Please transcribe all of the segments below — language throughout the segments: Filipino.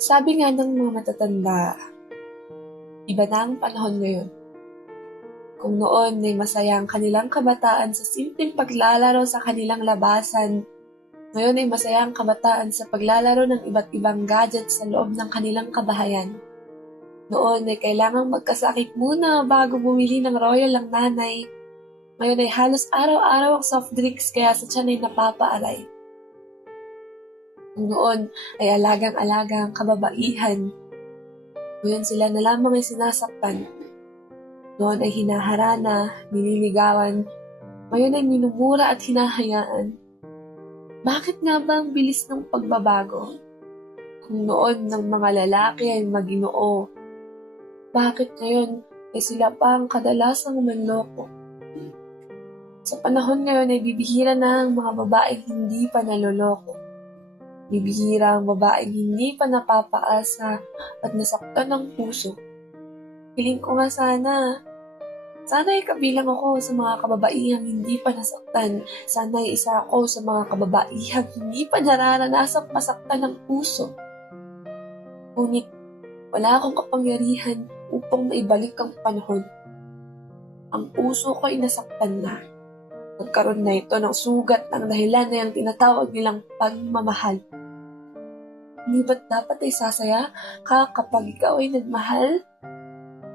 Sabi nga ng mga matatanda, iba na ang panahon ngayon. Kung noon ay masaya ang kanilang kabataan sa simpleng paglalaro sa kanilang labasan, ngayon ay masaya ang kabataan sa paglalaro ng iba't ibang gadgets sa loob ng kanilang kabahayan. Noon ay kailangang magkasakit muna bago bumili ng royal ang nanay. Ngayon ay halos araw-araw ang soft drinks kaya sa tiyan ay napapaalay. Noon ay alagang-alaga ang kababaihan, ngayon sila na lamang ay sinasaktan. Noon ay hinaharana, nililigawan, ngayon ay minumura at hinahayaan. Bakit nga ba ang bilis ng pagbabago? Kung noon ng mga lalaki ay maginoo, bakit ngayon ay sila pa ang kadalasang manloko? Sa panahon ngayon ay bibihira na ang mga babaeng hindi pa naloloko. Bibihira ang babaeng hindi pa napapaasa at nasaktan ng puso. Piling ko nga sana, sana ay kabilang ako sa mga kababaihang hindi pa nasaktan. Sana ay isa ako sa mga kababaihang hindi pa nararanasang masaktan ng puso. Ngunit wala akong kapangyarihan upang maibalik ang panahon. Ang puso ko ay nasaktan na. Nagkaroon na ito ng sugat ng dahilan na yung tinatawag nilang pagmamahal. Hindi ba't dapat ay sasaya ka kapag ikaw ay nagmahal?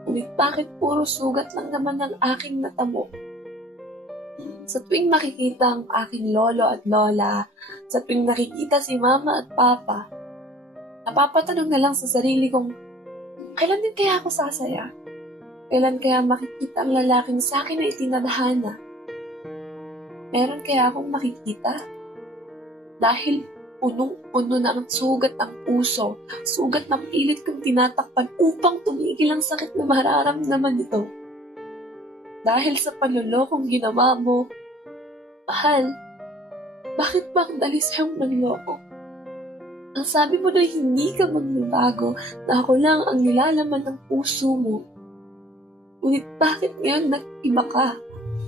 Ngunit bakit puro sugat lang naman ang aking natamo? Sa tuwing makikita ang aking lolo at lola, sa tuwing nakikita si mama at papa, napapatanong na lang sa sarili kong, kailan din kaya ako sasaya? Kailan kaya makikita ang lalaking sa akin na itinadhana? Meron kaya akong makikita? Dahil punong-puno na ang sugat ng puso, sugat ng pilit kong tinatakpan upang tumigil ang sakit na mararamdaman nito. Dahil sa panlolokong ginawa mo, mahal, bakit ba ang dali sa'yong manloko? Ang sabi mo na hindi ka magbabago, na ako lang ang nilalaman ng puso mo. Ngunit bakit ngayon nag-iba ka?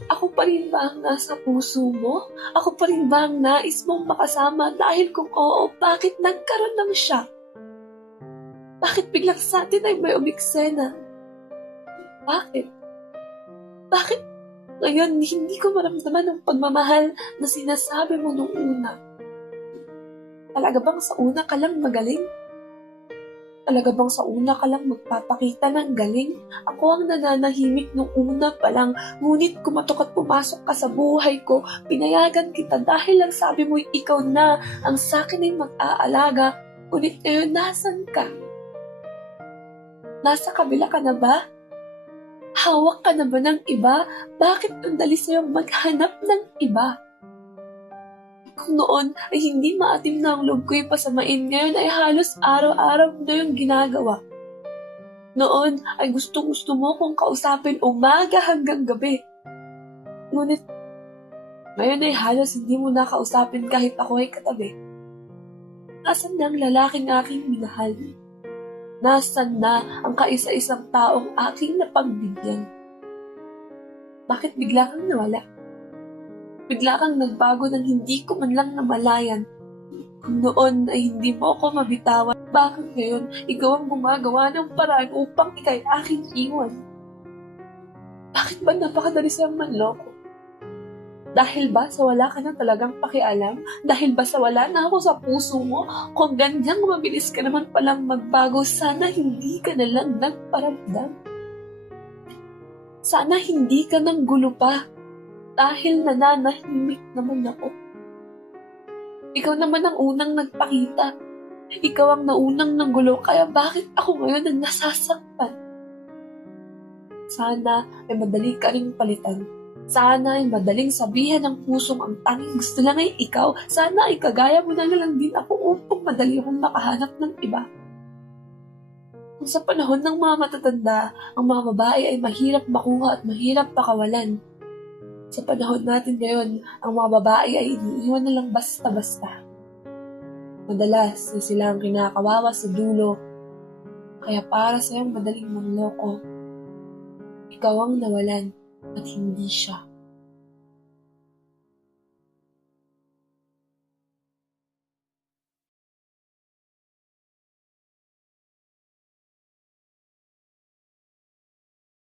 Ako pa rin ba ang nasa puso mo? Ako pa rin ba ang nais mong makasama dahil kung oo, bakit nagkaroon ng siya? Bakit biglang sa atin ay may umiksena? Bakit? Bakit ngayon hindi ko maramdaman ang pagmamahal na sinasabi mo nung una? Talaga bang sa una ka lang magaling? Talaga bang sa una ka lang magpapakita ng galing? Ako ang nananahimik nung una pa lang, ngunit kumatok at pumasok ka sa buhay ko, pinayagan kita dahil lang sabi mo ikaw na ang sakin ay mag-aalaga, ngunit ngayon nasan ka? Nasa kabila ka na ba? Hawak ka na ba ng iba? Bakit ang dali sa'yo maghanap ng iba? Kung noon ay hindi maatim na ang loob ko'y pasamain, ngayon ay halos araw-araw na yung ginagawa. Noon ay gusto-gusto mo kong kausapin umaga hanggang gabi. Ngunit, ngayon ay halos hindi mo na kausapin kahit ako ay katabi. Nasaan na ang lalaking aking minahal? Nasaan na ang kaisa-isang taong aking napagbigyan? Bakit bigla kang nawala? Bigla kang nagbago nang hindi ko man lang namalayan. Kung noon ay hindi mo ako mabitawan, bakit ngayon ikaw ang gumagawa ng paraan upang ikay aking iwan? Bakit ba napakadali siyang manloko? Dahil ba sa wala ka na talagang pakialam? Dahil ba sa wala na ako sa puso mo? Kung ganyang mabilis ka naman palang magbago, sana hindi ka na lang nagparamdam. Sana hindi ka nang gulo pa dahil nananahimik naman ako. Ikaw naman ang unang nagpakita. Ikaw ang naunang nanggulo, kaya bakit ako ngayon ang nasasaktan? Sana ay madali ka ring palitan. Sana ay madaling sabihan ng pusong ang tanging gusto lang ay ikaw. Sana ay kagaya mo na lang din ako upang madali akong makahanap ng iba. Kung sa panahon ng mga matatanda, ang mga babae ay mahirap makuha at mahirap pakawalan, sa panahon natin ngayon, ang mga babae ay iniiwan na lang basta-basta. Madalas ay sila ang kinakawawa sa dulo, kaya para sa iyong madaling manloko, ikaw ang nawalan at hindi siya.